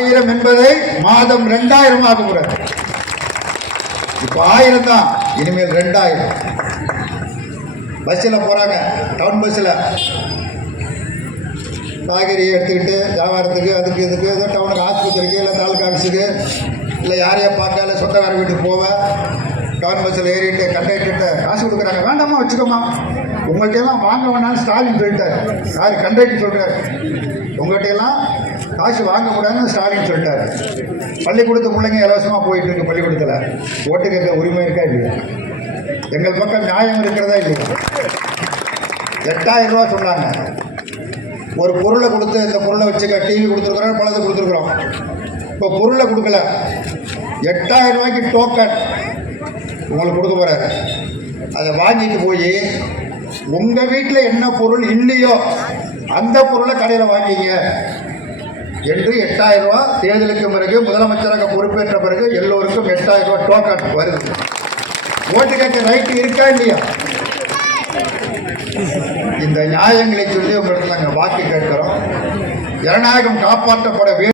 1000 என்பதை மாதம் 2000 ஆக்குகிறார். இப்போ 1000 தான், இனிமேல் 2000. பஸ்ஸில் போகிறாங்க, டவுன் பஸ்ஸில் காய்கறியை எடுத்துக்கிட்டு வியாபாரத்துக்கு அதுக்கு இதுக்கு ஏதோ டவுனுக்கு ஆஸ்பத்திரிக்கு இல்லை தாலுக்கா ஆஃபீஸுக்கு இல்லை யாரையா பார்க்க இல்லை சொந்தக்கார வீட்டுக்கு போவ டவுன் பஸ்ஸில் ஏறிட்டு கண்டக்டர்கிட்ட காசு கொடுக்குறாங்க. வேண்டாமா வச்சுக்கோமா, உங்கள்கிட்டலாம் வாங்க வேணாம்னு ஸ்டாலின் சொல்லிட்டார். யார் கண்டக்டர் சொல்கிறார், உங்கள்கிட்டலாம் காசு வாங்கக்கூடாதுன்னு ஸ்டாலின் சொல்லிட்டார். பள்ளிக்கூடத்து பிள்ளைங்க இலவசமாக போயிட்டு இருக்கு. பள்ளிக்கூடத்தில் ஓட்டு கேட்க உரிமை இருக்கா இல்லையா? எங்கள் பக்கம் நியாயம் இருக்கிறதா இல்லையா? 8000 ரூபா சொன்னாங்க. ஒரு பொருளை கொடுத்து இந்த பொருளை வச்சுக்க, டிவி கொடுத்துருக்குறோம், பழத்தை கொடுத்துருக்குறோம். இப்போ பொருளை கொடுக்கல, 8000 ரூபாய்க்கு டோக்கன் உங்களுக்கு கொடுக்க போகிறாரு. அதை வாங்கிட்டு போய் உங்கள் வீட்டில் என்ன பொருள் இல்லையோ அந்த பொருளை கடையில் வாங்கிங்க என்று 8000 ரூபா தேர்தலுக்கு பிறகு முதலமைச்சராக பொறுப்பேற்ற பிறகு எல்லோருக்கும் 8000 ரூபா டோக்கன் வருது. ஓட்டு கேட்க ரைட்டு இருக்கா இல்லையா? இந்த நியாயங்களை சொல்லி உங்களிடத்தில் நாங்கள் வாக்கு கேட்கிறோம். ஜனநாயகம் காப்பாற்றப்பட வேண்டும்.